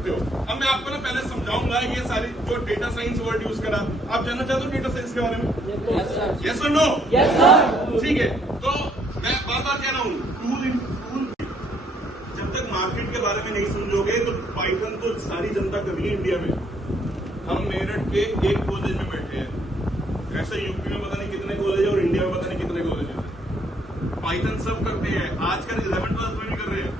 सकते हो। अब मैं आपको ना पहले समझाऊंगा ये सारी जो डेटा साइंस वर्ड यूज करा। आप जानना चाहते हो डेटा साइंस के बारे में? यस और नो? Yes sir. ठीक है, तो मैं बार बार कह रहा हूँ टूल। जब तक मार्केट के बारे में नहीं समझोगे तो पाइथन तो सारी जनता कर रही है इंडिया में। हम मेरठ के एक कॉलेज में बैठे हैं, ऐसे यूपी में पता नहीं कितने कॉलेज है और इंडिया में पता नहीं कितने कॉलेज है। पाइथन सब करते हैं, आजकल 11 क्लास में भी कर रहे हैं।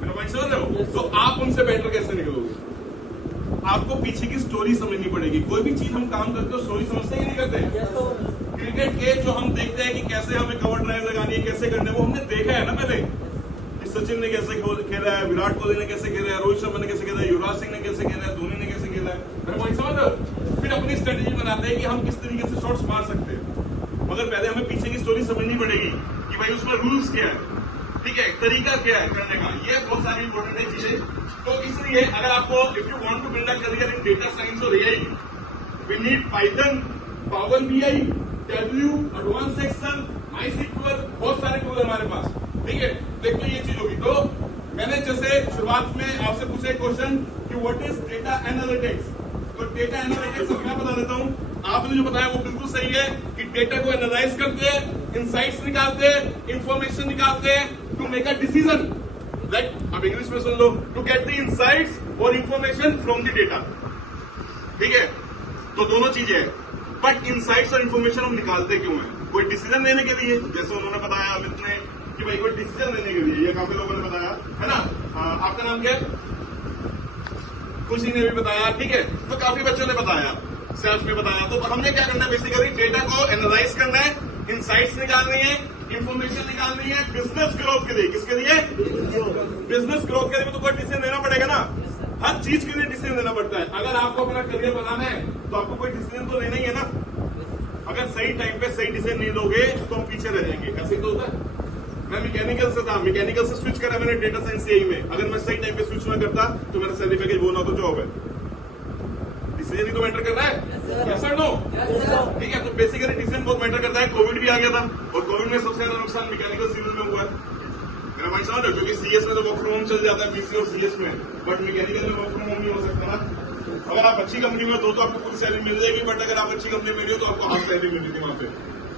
मेरा पॉइंट समझ रहे हो? तो आप उनसे बेटर कैसे निकलोगे? आपको पीछे की स्टोरी समझनी पड़ेगी। कोई भी चीज हम काम करते हो स्टोरी समझते ही नहीं करते। क्रिकेट के जो हम देखते हैं कि कैसे हमें कवर ड्राइव लगानी है, कैसे करने, वो हमने देखा है ना पहले कि सचिन ने कैसे खेला है, विराट कोहली ने कैसे खेला है, रोहित शर्मा ने कैसे खेला है, युवराज सिंह ने कैसे खेला है, धोनी ने कैसे खेला है। मेरा पॉइंट समझ रहे हो? फिर अपनी स्ट्रेटेजी बनाते हैं कि हम किस तरीके से शॉट्स मार सकते हैं, मगर पहले हमें पीछे की स्टोरी समझनी पड़ेगी कि भाई उसमें रूल्स क्या है, ठीक है, तरीका क्या है करने का। ये बहुत सारी इंपॉर्टेंट है चीजें। तो इसलिए अगर आपको if you want to build a career in data science और AI, we need Python, power BI, Tableau, advance Excel, MySQL, बहुत सारे टूल हमारे पास, ठीक है। देखो ये चीज होगी। तो मैंने जैसे शुरुआत में आपसे पूछा एक क्वेश्चन कि व्हाट इज डेटा एनालिटिक्स। तो डेटा एनालिटिक्स मैं बता देता हूँ। आपने जो बताया वो बिल्कुल सही है कि डेटा को एनालाइज करते हैं, इनसाइट्स निकालते हैं, इंफॉर्मेशन निकालते हैं to make a decision. Right, अब इंग्लिश में सुन लो, टू गेट द इनसाइट्स और इंफॉर्मेशन फ्रॉम द डेटा, ठीक है। तो दोनों चीजें हैं, बट इनसाइट्स और इंफॉर्मेशन हम निकालते क्यों हैं? कोई डिसीजन लेने के लिए, जैसे उन्होंने बताया अमित ने कि भाई कोई डिसीजन लेने के लिए, ये काफी लोगों ने बताया है ना। आपका नाम क्या है? खुशी ने भी बताया, ठीक है। तो काफी बच्चों ने बताया, सेल्फ में बताया। तो हमने क्या करना है, बेसिकली डेटा को एनालाइज करना है, इनसाइट्स निकालनी है, इंफॉर्मेशन निकालनी है बिजनेस ग्रोथ के लिए। किसके लिए? बिजनेस ग्रोथ के लिए तो कोई डिसीजन लेना पड़ेगा ना। हर चीज के लिए डिसीजन लेना पड़ता है। अगर आपको अपना करियर बनाना है तो आपको कोई डिसीजन तो लेना ही है ना। अगर सही टाइम पे सही डिसीजन नहीं लोगे तो हम पीछे रह जाएंगे। ऐसे ही तो होता है। मैं मैकेनिकल से था, मैकेनिकल से स्विच करा मैंने डेटा साइंस एआई में। अगर मैं सही टाइम पे स्विच ना करता तो मेरा सैलरी पैकेज वो ना तो जॉब है। डिसीजन ही तो मैटर कर रहा है, यस और नो? ठीक है। तो बेसिकली डिसीजन बहुत मैटर करता है। कोविड भी आ गया था और कोविड में सबसे ज्यादा नुकसान मैकेनिकल सिविल में हुआ है। मेरा माइंड समझ रहे हो? क्योंकि सीएस में तो वर्क फ्रॉम होम चल जाता है, बीसी और सीएस में, बट मैकेनिकल में वर्क फ्रॉम होम नहीं हो सकता ना। अगर आप अच्छी कंपनी में हो तो आपको पूरी सैलरी मिल जाएगी, बट अगर आप अच्छी कंपनी में नहीं हो तो आपको हाफ सैलरी मिल रही थी वहां पे।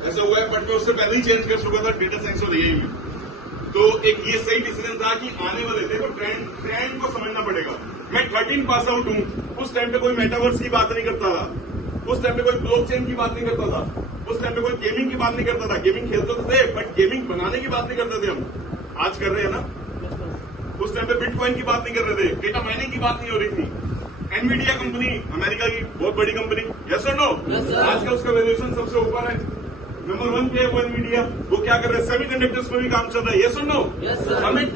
ऐसा हुआ है, बट मैं उससे पहले ही चेंज कर चुका था डेटा साइंस और एआई में। तो एक ये सही डिसीजन था कि आने वाले थे, तो ट्रेंड को समझना पड़ेगा। मैं 13 पास आउट हूं, उस टाइम पे कोई मेटावर्स की बात नहीं करता था, उस टाइम पे कोई ब्लॉकचेन की बात नहीं करता था, उस टाइम पे कोई गेमिंग की बात नहीं करता था। गेमिंग खेलते तो थे बट गेमिंग बनाने की बात नहीं करते थे। हम आज कर रहे हैं ना। उस टाइम पे बिटकॉइन की बात नहीं कर रहे थे, डेटा माइनिंग की बात नहीं हो रही थी। एनवीडिया कंपनी, अमेरिका की बहुत बड़ी कंपनी, यस और नो? आजकल उसका वैल्यूएशन सबसे ऊपर है, नंबर 1 पे है वो एनवीडिया। वो क्या कर रहे हैं? सेमीकंडक्टर्स में भी काम चल रहा है, यस और नो? हमें